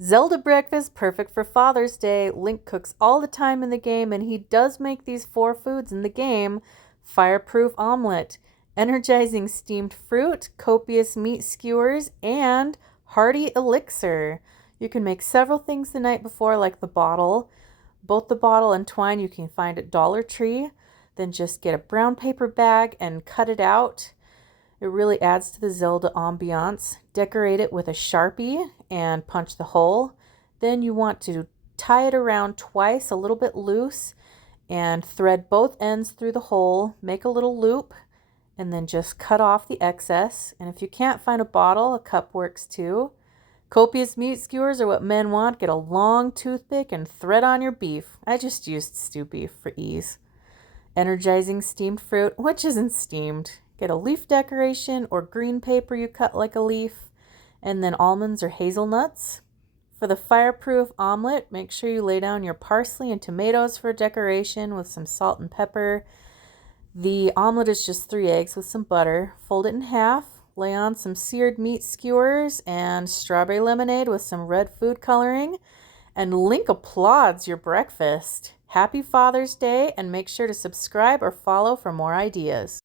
Zelda breakfast, perfect for Father's Day. Link cooks all the time in the game, and he does make these 4 foods in the game. Fireproof omelet, energizing steamed fruit, copious meat skewers, and hearty elixir. You can make several things the night before, like the bottle. Both the bottle and twine you can find at Dollar Tree. Then just get a brown paper bag and cut it out. It really adds to the Zelda ambiance. Decorate it with a Sharpie and punch the hole. Then you want to tie it around twice, a little bit loose, and thread both ends through the hole. Make a little loop and then just cut off the excess. And if you can't find a bottle, a cup works too. Copious meat skewers are what men want. Get a long toothpick and thread on your beef. I just used stew beef for ease. Energizing steamed fruit, which isn't steamed. Get a leaf decoration or green paper you cut like a leaf, and then almonds or hazelnuts. For the fireproof omelet, make sure you lay down your parsley and tomatoes for decoration with some salt and pepper. The omelet is just 3 eggs with some butter. Fold it in half, lay on some seared meat skewers and strawberry lemonade with some red food coloring, and Link applauds your breakfast. Happy Father's Day, and make sure to subscribe or follow for more ideas.